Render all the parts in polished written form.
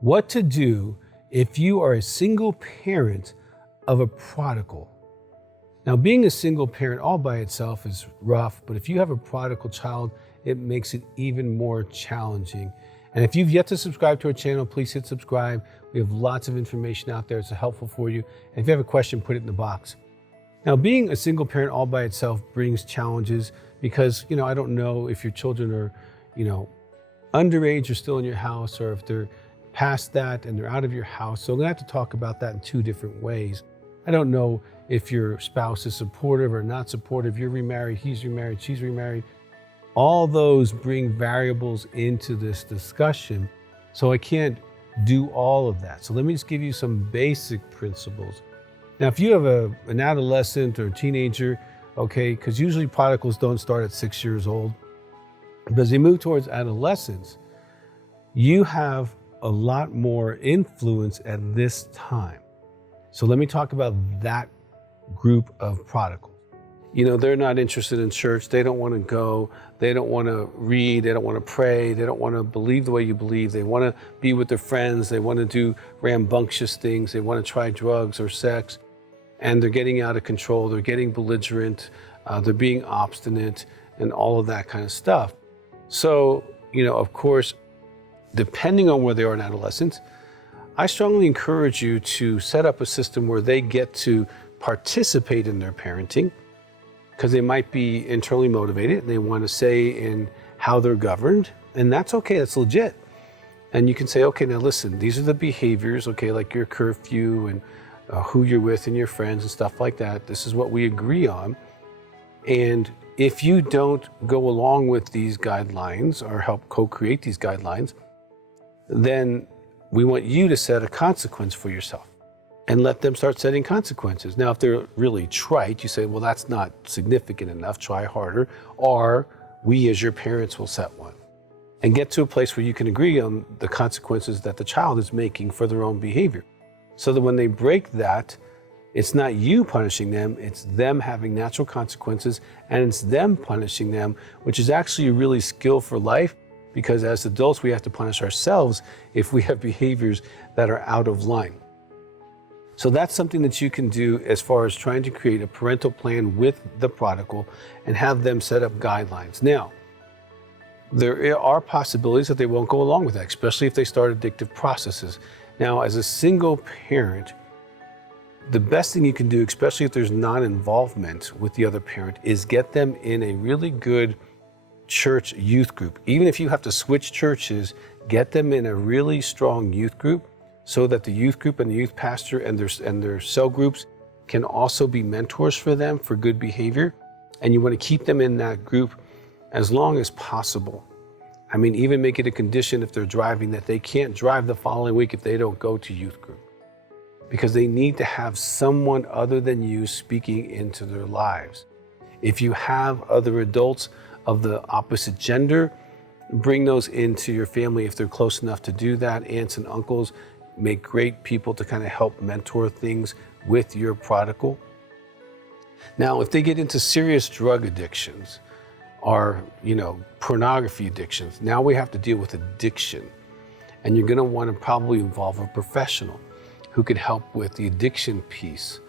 What to do if you are a single parent of a prodigal. Now, being a single parent all by itself is rough, but if you have a prodigal child, it makes it even more challenging. And if you've yet to subscribe to our channel, please hit subscribe. We have lots of information out there. It's helpful for you. And if you have a question, put it in the box. Now, being a single parent all by itself brings challenges because, I don't know if your children are, underage or still in your house, or if they're past that and they're out of your house. So I'm gonna have to talk about that in two different ways. I don't know if your spouse is supportive or not supportive. You're remarried, he's remarried, she's remarried. All those bring variables into this discussion. So I can't do all of that. So let me just give you some basic principles. Now, if you have an adolescent or a teenager, okay, because usually prodigals don't start at 6 years old, but as they move towards adolescence, you have a lot more influence at this time. So let me talk about that group of prodigals. They're not interested in church. They don't want to go. They don't want to read. They don't want to pray. They don't want to believe the way you believe. They want to be with their friends. They want to do rambunctious things. They want to try drugs or sex. And they're getting out of control. They're getting belligerent. They're being obstinate and all of that kind of stuff. So, of course, depending on where they are in adolescence, I strongly encourage you to set up a system where they get to participate in their parenting, because they might be internally motivated and they want to say in how they're governed, and that's okay, that's legit. And you can say, okay, now listen, these are the behaviors, okay, like your curfew and who you're with and your friends and stuff like that. This is what we agree on. And if you don't go along with these guidelines or help co-create these guidelines, then we want you to set a consequence for yourself and let them start setting consequences. Now, if they're really trite, you say, well, that's not significant enough, try harder, or we as your parents will set one. And get to a place where you can agree on the consequences that the child is making for their own behavior. So that when they break that, it's not you punishing them, it's them having natural consequences, and it's them punishing them, which is actually a really skill for life, because as adults, we have to punish ourselves if we have behaviors that are out of line. So that's something that you can do as far as trying to create a parental plan with the prodigal and have them set up guidelines. Now, there are possibilities that they won't go along with that, especially if they start addictive processes. Now, as a single parent, the best thing you can do, especially if there's non-involvement with the other parent, is get them in a really good church youth group. Even if you have to switch churches, get them in a really strong youth group so that the youth group and the youth pastor and their cell groups can also be mentors for them for good behavior. And you want to keep them in that group as long as possible. I mean, even make it a condition if they're driving that they can't drive the following week if they don't go to youth group, because they need to have someone other than you speaking into their lives. If you have other adults of the opposite gender, bring those into your family if they're close enough to do that. Aunts and uncles make great people to kind of help mentor things with your prodigal. Now, if they get into serious drug addictions or, pornography addictions, now we have to deal with addiction. And you're gonna want to probably involve a professional who could help with the addiction piece.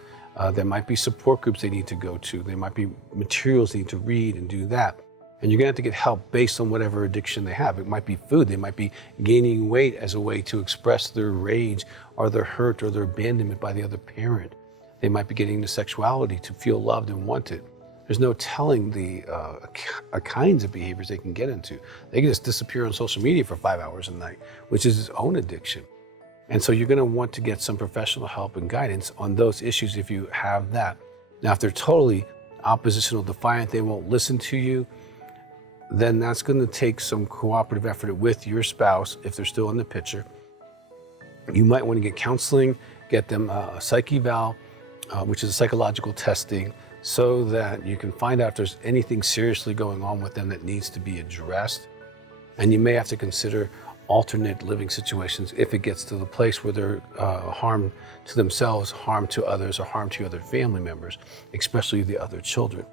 There might be support groups they need to go to. There might be materials they need to read and do that. And you're gonna have to get help based on whatever addiction they have. It might be food. They might be gaining weight as a way to express their rage or their hurt or their abandonment by the other parent. They might be getting into sexuality to feel loved and wanted. There's no telling the kinds of behaviors they can get into. They can just disappear on social media for 5 hours a night, which is its own addiction. And so you're gonna want to get some professional help and guidance on those issues if you have that. Now, if they're totally oppositional, defiant, they won't listen to you, then that's gonna take some cooperative effort with your spouse if they're still in the picture. You might wanna get counseling, get them a psych eval, which is a psychological testing, so that you can find out if there's anything seriously going on with them that needs to be addressed. And you may have to consider alternate living situations if it gets to the place where they're harm to themselves, harm to others, or harm to other family members, especially the other children.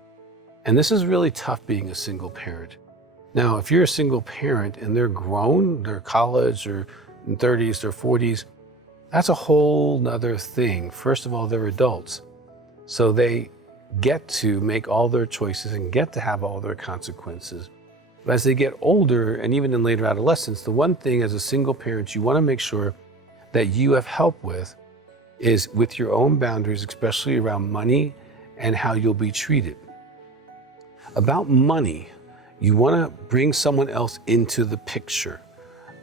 And this is really tough being a single parent. Now, if you're a single parent and they're grown, they're college or in 30s, their 40s. That's a whole nother thing. First of all, they're adults. So they get to make all their choices and get to have all their consequences. But as they get older, and even in later adolescence, the one thing as a single parent you want to make sure that you have help with is with your own boundaries, especially around money and how you'll be treated. About money, you want to bring someone else into the picture,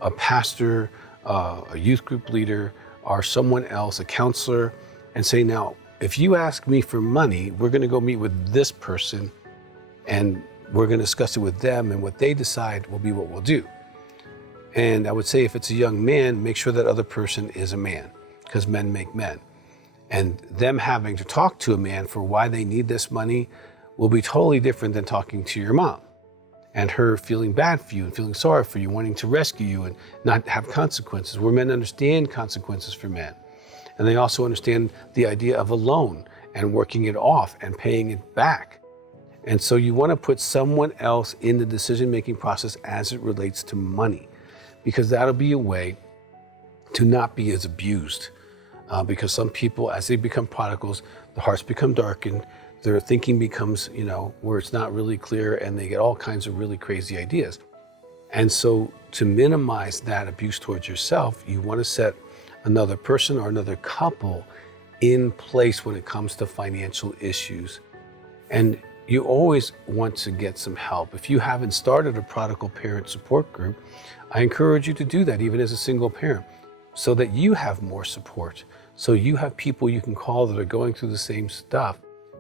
a pastor, a youth group leader, or someone else, a counselor, and say, now, if you ask me for money, we're going to go meet with this person and we're going to discuss it with them, and what they decide will be what we'll do. And I would say if it's a young man, make sure that other person is a man, because men make men. And them having to talk to a man for why they need this money will be totally different than talking to your mom and her feeling bad for you and feeling sorry for you, wanting to rescue you and not have consequences, where men understand consequences for men. And they also understand the idea of a loan and working it off and paying it back. And so you want to put someone else in the decision-making process as it relates to money, because that'll be a way to not be as abused. Because some people, as they become prodigals, the hearts become darkened, their thinking becomes, where it's not really clear, and they get all kinds of really crazy ideas. And so to minimize that abuse towards yourself, you want to set another person or another couple in place when it comes to financial issues. And you always want to get some help. If you haven't started a prodigal parent support group, I encourage you to do that, even as a single parent, so that you have more support, so you have people you can call that are going through the same stuff.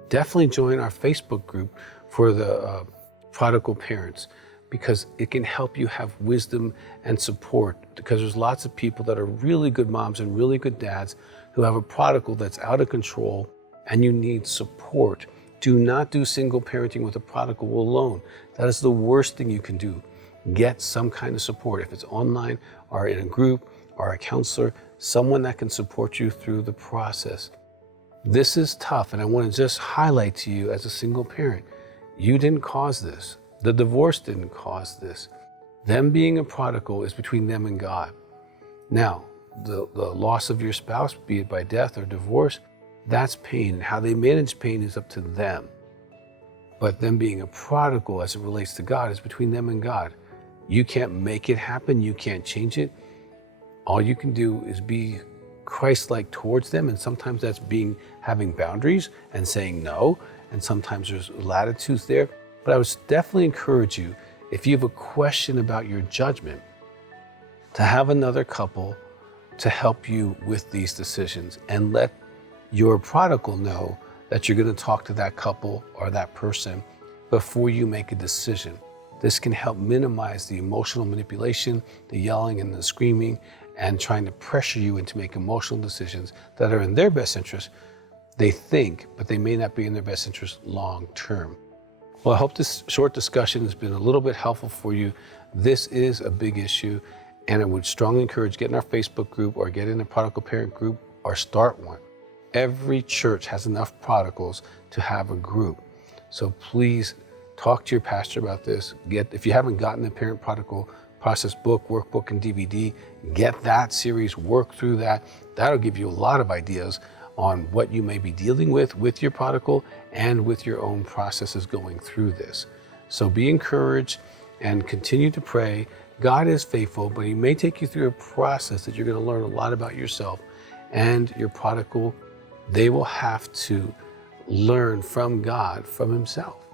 Definitely join our Facebook group for the prodigal parents, because it can help you have wisdom and support, because there's lots of people that are really good moms and really good dads who have a prodigal that's out of control, and you need support. Do not do single parenting with a prodigal alone. That is the worst thing you can do. Get some kind of support, if it's online or in a group or a counselor, someone that can support you through the process. This is tough, and I want to just highlight to you as a single parent, you didn't cause this. The divorce didn't cause this. Them being a prodigal is between them and God. Now, the loss of your spouse, be it by death or divorce, that's pain. How they manage pain is up to them. But them being a prodigal as it relates to God is between them and God. You can't make it happen. You can't change it. All you can do is be Christ-like towards them. And sometimes that's having boundaries and saying no. And sometimes there's latitudes there. But I would definitely encourage you, if you have a question about your judgment, to have another couple to help you with these decisions, and let your prodigal know that you're going to talk to that couple or that person before you make a decision. This can help minimize the emotional manipulation, the yelling and the screaming, and trying to pressure you into make emotional decisions that are in their best interest. They think, but they may not be in their best interest long term. Well, I hope this short discussion has been a little bit helpful for you. This is a big issue, and I would strongly encourage getting our Facebook group or get in a prodigal parent group or start one. Every church has enough prodigals to have a group. So please talk to your pastor about this. If you haven't gotten the Parent Prodigal Process book, workbook, and DVD, get that series, work through that. That'll give you a lot of ideas on what you may be dealing with your prodigal and with your own processes going through this. So be encouraged and continue to pray. God is faithful, but He may take you through a process that you're going to learn a lot about yourself and your prodigal. They will have to learn from God, from Himself.